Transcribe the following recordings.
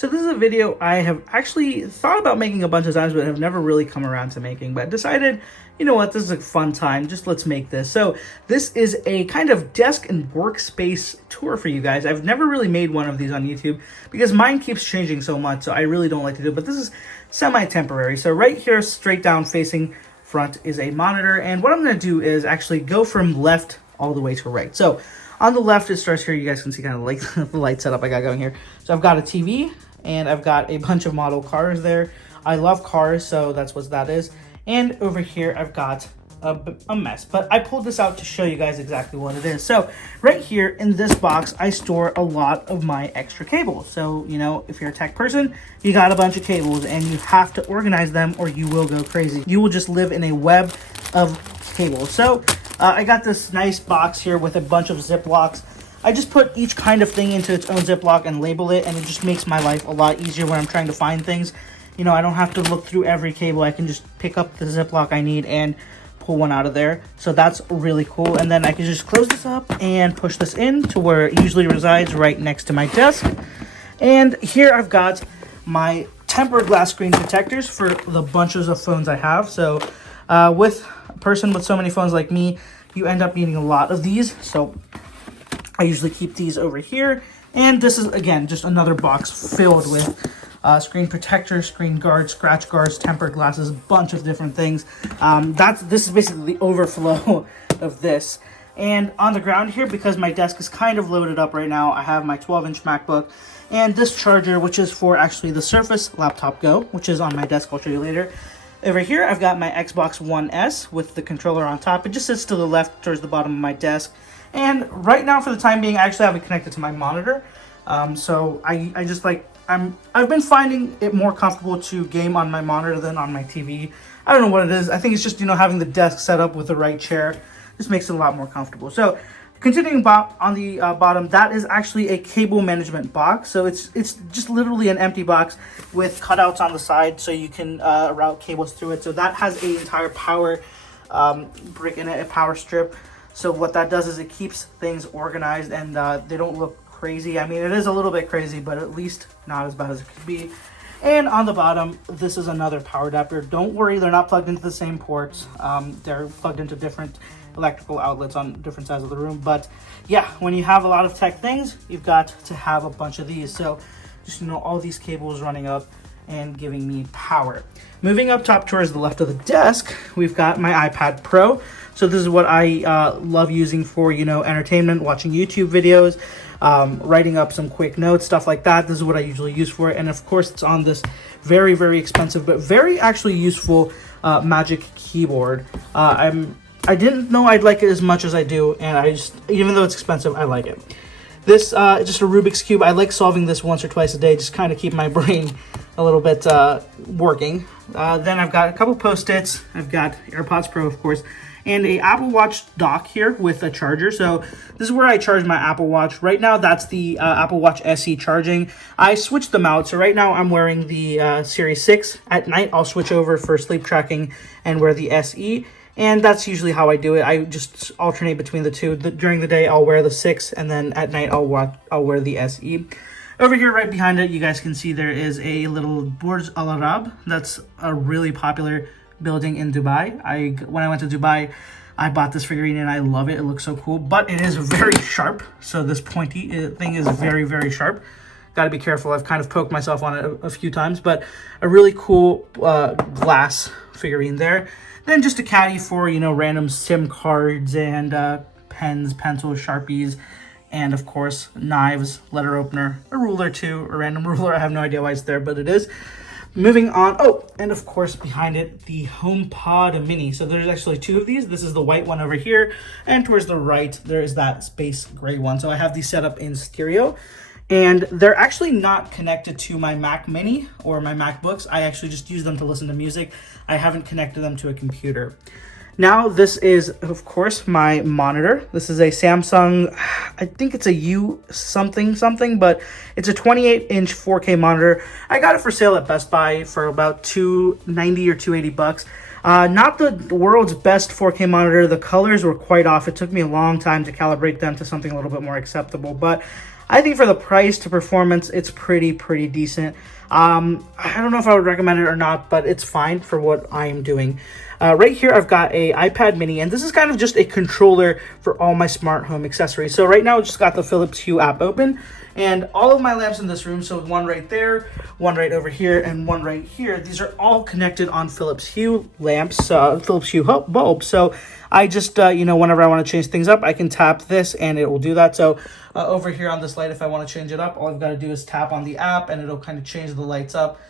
So this is a video I have actually thought about making a bunch of times, but have never really come around to making, but decided, you know what, this is a fun time, just let's make this. So this is a kind of desk and workspace tour for you guys. I've never really made one of these on YouTube because mine keeps changing so much, so I really don't like to do it, but this is semi-temporary. So right here, straight down facing front is a monitor, and what I'm going to do is actually go from left all the way to right. So on the left, it starts here. You guys can see kind of like the light setup I got going here. So I've got a TV, and I've got a bunch of model cars there. I love cars, so that's what that is. And over here, I've got a mess, but I pulled this out to show you guys exactly what it is. So right here in this box, I store a lot of my extra cables. So, you know, if you're a tech person, you got a bunch of cables and you have to organize them or you will go crazy. You will just live in a web of cables. So I got this nice box here with a bunch of Ziplocs. I just put each kind of thing into its own Ziploc and label it, and it just makes my life a lot easier when I'm trying to find things. You know, I don't have to look through every cable. I can just pick up the Ziploc I need and pull one out of there. So that's really cool. And then I can just close this up and push this in to where it usually resides, right next to my desk. And here I've got my tempered glass screen protectors for the bunches of phones I have. So with a person with so many phones like me, you end up needing a lot of these. So I usually keep these over here. And this is, again, just another box filled with screen protectors, screen guards, scratch guards, tempered glasses, a bunch of different things. This is basically the overflow of this. And on the ground here, because my desk is kind of loaded up right now, I have my 12-inch MacBook and this charger, which is for actually the Surface Laptop Go, which is on my desk. I'll show you later. Over here, I've got my Xbox One S with the controller on top. It just sits to the left towards the bottom of my desk. And right now, for the time being, I actually have it connected to my monitor. So I just like, I've been finding it more comfortable to game on my monitor than on my TV. I don't know what it is. I think it's just, you know, having the desk set up with the right chair just makes it a lot more comfortable. So continuing on the bottom, that is actually a cable management box. So it's just literally an empty box with cutouts on the side so you can route cables through it. So that has an entire power brick in it, a power strip. So what that does is it keeps things organized and they don't look crazy. I mean, it is a little bit crazy, but at least not as bad as it could be. And on the bottom, this is another power adapter. Don't worry, they're not plugged into the same ports. They're plugged into different electrical outlets on different sides of the room. But yeah, when you have a lot of tech things, you've got to have a bunch of these. So just, you know, all these cables running up and giving me power. Moving up top towards the left of the desk, we've got my iPad Pro. So this is what I love using for, you know, entertainment, watching YouTube videos, writing up some quick notes, stuff like that. This is what I usually use for it. And of course, it's on this very, very expensive, but very actually useful Magic keyboard. I didn't know I'd like it as much as I do, and even though it's expensive, I like it. This is just a Rubik's Cube. I like solving this once or twice a day, just kind of keep my brain a little bit working. Then I've got a couple Post-its. I've got AirPods Pro, of course, and a Apple Watch dock here with a charger. So this is where I charge my Apple Watch. Right now, that's the Apple Watch SE charging. I switched them out. So right now, I'm wearing the Series 6. At night, I'll switch over for sleep tracking and wear the SE. And that's usually how I do it. I just alternate between the two. During the day, I'll wear the 6, and then at night, I'll wear the SE. Over here, right behind it, you guys can see there is a little Burj Al Arab. That's a really popular building in Dubai. When I went to Dubai, I bought this figurine and I love it. It looks so cool, but it is very sharp. So this pointy thing is very, very sharp. Got to be careful. I've kind of poked myself on it a few times, but a really cool glass figurine there. Then just a caddy for, you know, random SIM cards and pens, pencils, Sharpies, and of course, knives, letter opener, a ruler too, a random ruler. I have no idea why it's there, but it is. Moving on, oh, and of course behind it, the HomePod Mini. So there's actually two of these. This is the white one over here, and towards the right, there is that space gray one. So I have these set up in stereo, and they're actually not connected to my Mac Mini or my MacBooks. I actually just use them to listen to music. I haven't connected them to a computer. Now, this is, of course, my monitor. This is a Samsung, I think it's a U something, but it's a 28-inch 4K monitor. I got it for sale at Best Buy for about $290 or $280. Not the world's best 4K monitor. The colors were quite off. It took me a long time to calibrate them to something a little bit more acceptable, but I think for the price to performance, it's pretty decent. I don't know if I would recommend it or not, but it's fine for what I'm doing. Right here, I've got a iPad Mini, and this is kind of just a controller for all my smart home accessories. So right now, I've just got the Philips Hue app open, and all of my lamps in this room, so one right there, one right over here, and one right here, these are all connected on Philips Hue lamps, Philips Hue bulbs. So I just, whenever I want to change things up, I can tap this and it will do that. So over here on this light, if I want to change it up, all I've got to do is tap on the app and it'll kind of change the lights up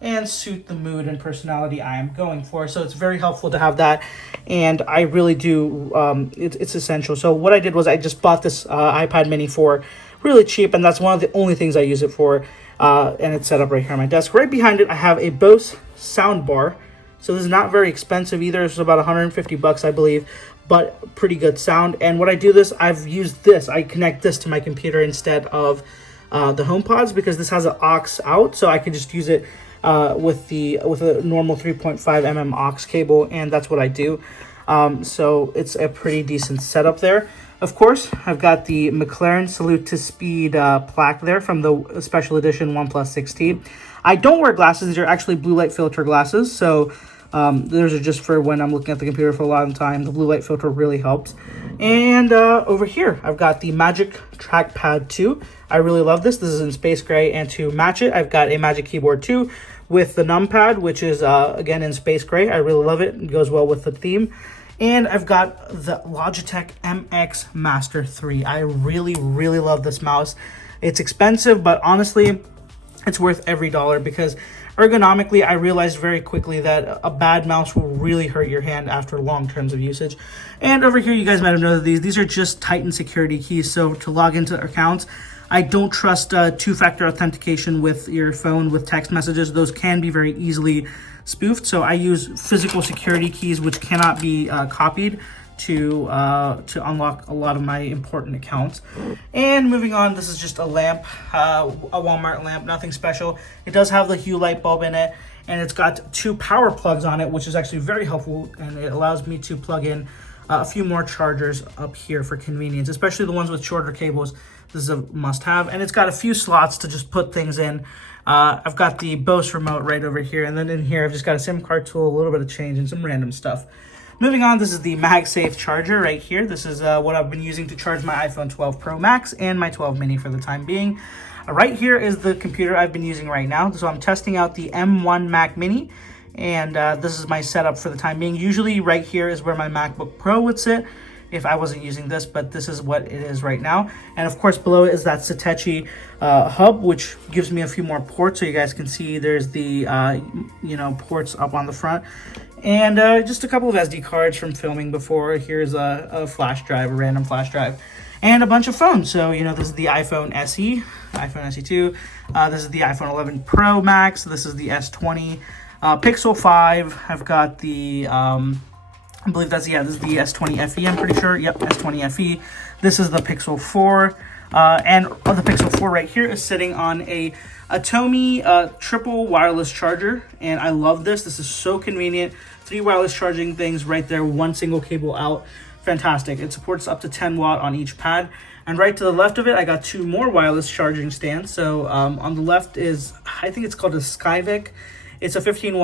and suit the mood and personality I am going for. So it's very helpful to have that, and I really do, it's essential. So what I did was I just bought this iPad Mini for really cheap, and that's one of the only things I use it for, and it's set up right here on my desk. Right behind it, I have a Bose sound bar. So this is not very expensive either. It's about 150 bucks, I believe, but pretty good sound. And when I do this, I've used this. I connect this to my computer instead of the HomePods, because this has an aux out, so I can just use it with a normal 3.5 aux cable, and that's what I do. So it's a pretty decent setup there. Of course, I've got the McLaren Salute to Speed plaque there from the special edition Oneplus 6T. I don't wear glasses. These are actually blue light filter glasses, so those are just for when I'm looking at the computer for a long time. The blue light filter really helps. And over here, I've got the Magic Trackpad 2. I really love this. This is in space gray, and to match it, I've got a Magic Keyboard 2 with the numpad, which is, again, in space gray. I really love it. It goes well with the theme. And I've got the Logitech Mx Master 3. I really love this mouse. It's expensive, but honestly, it's worth every dollar, because ergonomically, I realized very quickly that a bad mouse will really hurt your hand after long terms of usage. And over here, you guys might have noticed these are just Titan security keys. So to log into accounts, I don't trust two-factor authentication with your phone with text messages. Those can be very easily spoofed. So I use physical security keys, which cannot be copied, to unlock a lot of my important accounts. And moving on, this is just a lamp, a Walmart lamp, nothing special. It does have the Hue light bulb in it, and it's got 2 power plugs on it, which is actually very helpful, and it allows me to plug in a few more chargers up here for convenience, especially the ones with shorter cables. This is a must-have, and it's got a few slots to just put things in. I've got the Bose remote right over here, and then in here I've just got a SIM card tool, a little bit of change, and some random stuff. Moving on, this is the Magsafe Charger right here. This is what I've been using to charge my iPhone 12 Pro Max and my 12 Mini for the time being. Right here is the computer I've been using right now. So I'm testing out the M1 Mac Mini, and this is my setup for the time being. Usually right here is where my MacBook Pro would sit if I wasn't using this, but this is what it is right now. And of course, below it is that Satechi hub, which gives me a few more ports, so you guys can see there's the ports up on the front. And just a couple of SD cards from filming before. Here's a flash drive, a random flash drive, and a bunch of phones. So, this is the iPhone SE, iPhone SE2. This is the iPhone 11 Pro Max. This is the S20, Pixel 5. I've got the, I believe this is the S20 FE, I'm pretty sure. Yep, S20 FE. This is the Pixel 4. And the Pixel 4 right here is sitting on a Atomi triple wireless charger, and I love this. This is so convenient. 3 wireless charging things right there, 1 single cable out. Fantastic. It supports up to 10 watt on each pad. And right to the left of it, I got 2 more wireless charging stands. So on the left is, I think it's called a Skyvik. It's a 15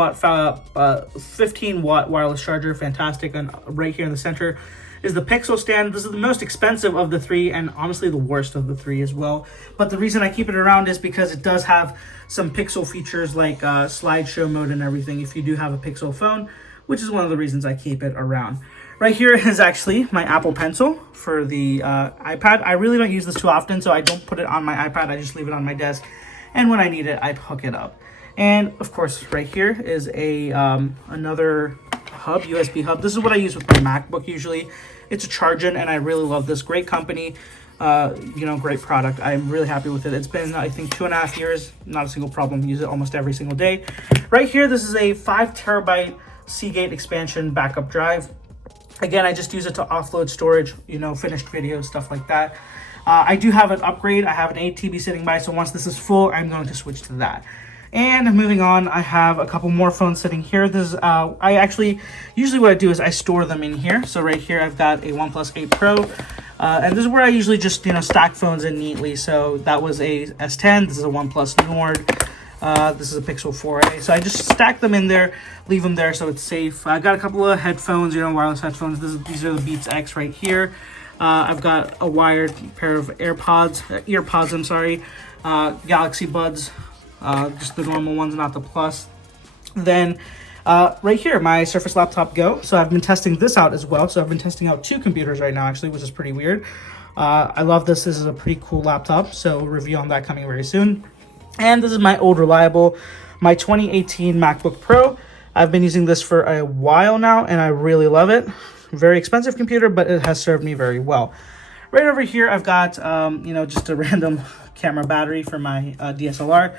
watt wireless charger. Fantastic. And right here in the center is the Pixel stand. This is the most expensive of the 3, and honestly the worst of the 3 as well. But the reason I keep it around is because it does have some Pixel features like slideshow mode and everything if you do have a Pixel phone, which is one of the reasons I keep it around. Right here is actually my Apple Pencil for the iPad. I really don't use this too often, so I don't put it on my iPad. I just leave it on my desk, and when I need it, I hook it up. And of course, right here is a another hub, USB hub. This is what I use with my MacBook usually. It's a Chargin, and I really love this. Great company, great product. I'm really happy with it. It's been, I think, 2.5 years, not a single problem. Use it almost every single day. Right here, this is a 5 terabyte Seagate expansion backup drive. Again, I just use it to offload storage, finished videos, stuff like that. I do have an upgrade. I have an 8 TB sitting by, so once this is full, I'm going to switch to that. And moving on, I have a couple more phones sitting here. This is, I actually, usually what I do is I store them in here. So right here, I've got a OnePlus 8 Pro. And this is where I usually just, stack phones in neatly. So that was a S10. This is a OnePlus Nord. This is a Pixel 4a. So I just stack them in there, leave them there so it's safe. I got a couple of headphones, wireless headphones. These are the Beats X right here. I've got a wired pair of earpods, I'm sorry. Galaxy Buds, just the normal ones, not the Plus. Then right here, my Surface Laptop Go. So I've been testing this out as well. So I've been testing out 2 computers right now, actually, which is pretty weird. I love this. This is a pretty cool laptop. So review on that coming very soon. And this is my old reliable, my 2018 MacBook Pro. I've been using this for a while now, and I really love it. Very expensive computer, but it has served me very well. Right over here, I've got, just a random camera battery for my DSLR,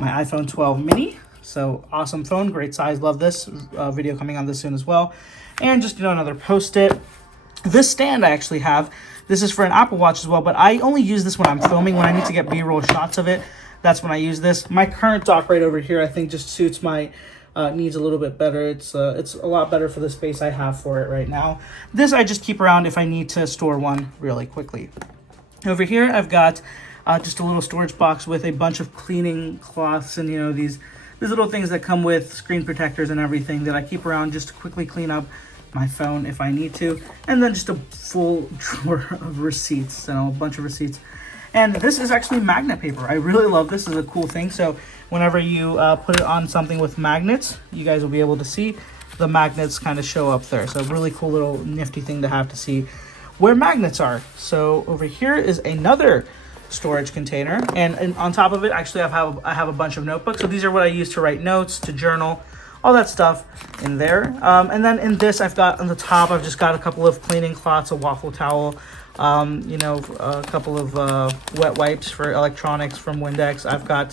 my iPhone 12 mini. So awesome phone, great size, love this. Video coming on this soon as well. And just, another Post-it. This stand I actually have, this is for an Apple Watch as well, but I only use this when I'm filming, when I need to get B-roll shots of it. That's when I use this. My current dock right over here, I think, just suits my needs a little bit better. It's a lot better for the space I have for it right now. This I just keep around if I need to store one really quickly. Over here, I've got just a little storage box with a bunch of cleaning cloths and, these little things that come with screen protectors and everything that I keep around just to quickly clean up my phone if I need to. And then just a full drawer of receipts, a bunch of receipts. And this is actually magnet paper. I really love this. This is a cool thing. So whenever you put it on something with magnets, you guys will be able to see the magnets kind of show up there. So a really cool little nifty thing to have to see where magnets are. So over here is another storage container. And on top of it, actually, I have a bunch of notebooks. So these are what I use to write notes, to journal, all that stuff in there. And then in this, I've got on the top, I've just got a couple of cleaning cloths, a waffle towel, a couple of wet wipes for electronics from Windex. I've got,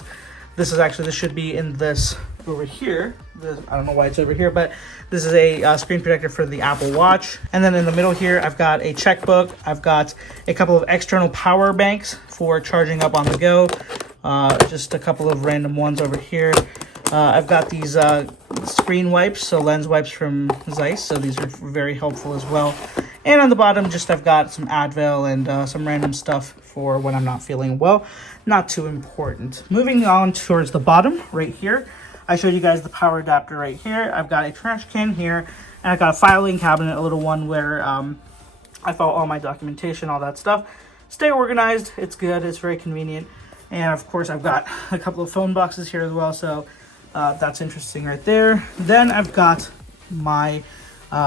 this should be in this over here. I don't know why it's over here, but this is a screen protector for the Apple Watch. And then in the middle here, I've got a checkbook. I've got a couple of external power banks for charging up on the go. Just a couple of random ones over here. I've got these screen wipes, so lens wipes from Zeiss, so these are very helpful as well. And on the bottom, I've got some Advil and some random stuff for when I'm not feeling well. Not too important. Moving on towards the bottom, right here, I showed you guys the power adapter right here. I've got a trash can here, and I've got a filing cabinet, a little one where I follow all my documentation, all that stuff. Stay organized. It's good. It's very convenient. And of course, I've got a couple of phone boxes here as well, so that's interesting right there. Then I've got my,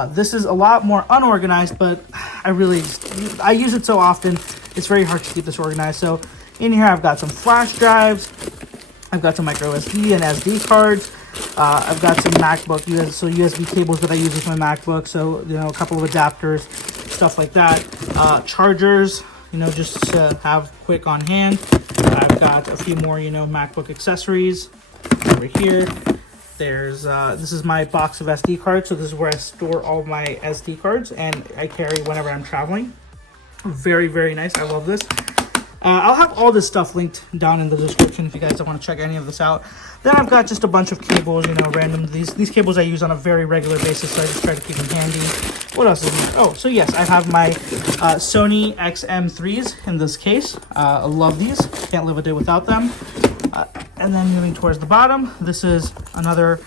this is a lot more unorganized, but I use it so often, it's very hard to keep this organized. So in here, I've got some flash drives. I've got some micro SD and SD cards. I've got some MacBook USB cables that I use with my MacBook. So, a couple of adapters, stuff like that. Chargers, just to have quick on hand. I've got a few more, MacBook accessories over here. There's, this is my box of SD cards. So this is where I store all my SD cards and I carry whenever I'm traveling. Very, very nice. I love this. I'll have all this stuff linked down in the description if you guys don't want to check any of this out. Then I've got just a bunch of cables, random. These cables I use on a very regular basis, so I just try to keep them handy. What else is there? Oh, so yes, I have my Sony XM3s in this case. I love these. Can't live a day without them. And then moving towards the bottom, this is another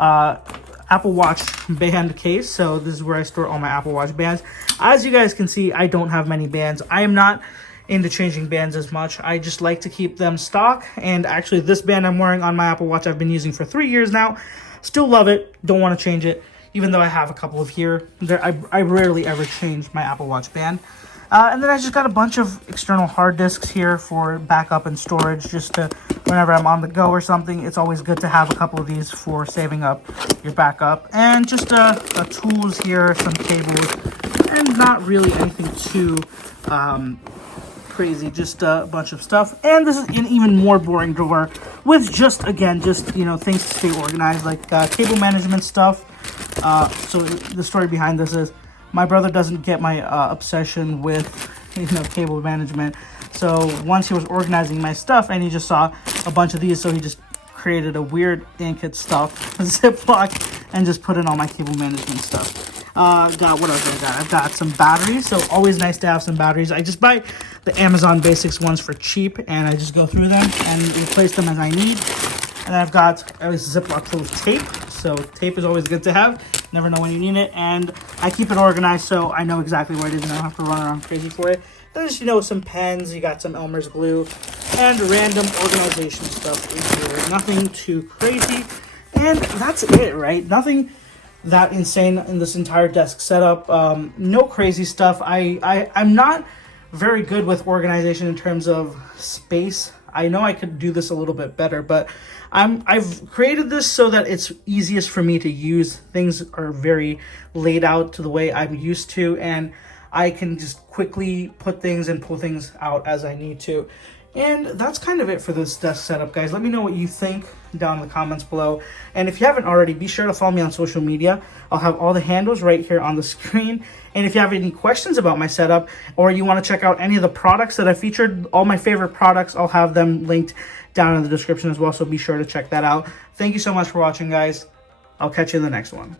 Apple Watch band case. So this is where I store all my Apple Watch bands. As you guys can see, I don't have many bands. I am not into changing bands as much. I just like to keep them stock. And actually this band I'm wearing on my Apple Watch I've been using for 3 years now. Still love it. Don't want to change it. Even though I have a couple of here. I rarely ever change my Apple Watch band. And then I just got a bunch of external hard disks here for backup and storage, just to whenever I'm on the go or something. It's always good to have a couple of these for saving up your backup. And just tools here, some cables, and not really anything too crazy, just a bunch of stuff. And this is an even more boring drawer with just things to stay organized, like cable management stuff. So the story behind this is my brother doesn't get my obsession with cable management. So once he was organizing my stuff and he just saw a bunch of these, so he just created a weird Ankit stuff Ziploc and just put in all my cable management stuff. Got what else I got? I've got some batteries, so always nice to have some batteries. I just buy the Amazon Basics ones for cheap, and I just go through them and replace them as I need. And then I've got a Ziploc full of tape, so tape is always good to have. Never know when you need it, and I keep it organized so I know exactly where it is and I don't have to run around crazy for it. Then just, you know, some pens, you got some Elmer's glue, and random organization stuff in here. Nothing too crazy, and that's it, right? Nothing that insane in this entire desk setup. No crazy stuff. I'm not very good with organization in terms of space. I know I could do this a little bit better, but I've created this so that it's easiest for me to use. Things are very laid out to the way I'm used to, and I can just quickly put things and pull things out as I need to. And that's kind of it for this desk setup, guys. Let me know what you think down in the comments below. And if you haven't already, be sure to follow me on social media. I'll have all the handles right here on the screen. And if you have any questions about my setup, or you want to check out any of the products that I featured, all my favorite products, I'll have them linked down in the description as well. So be sure to check that out. Thank you so much for watching, guys. I'll catch you in the next one.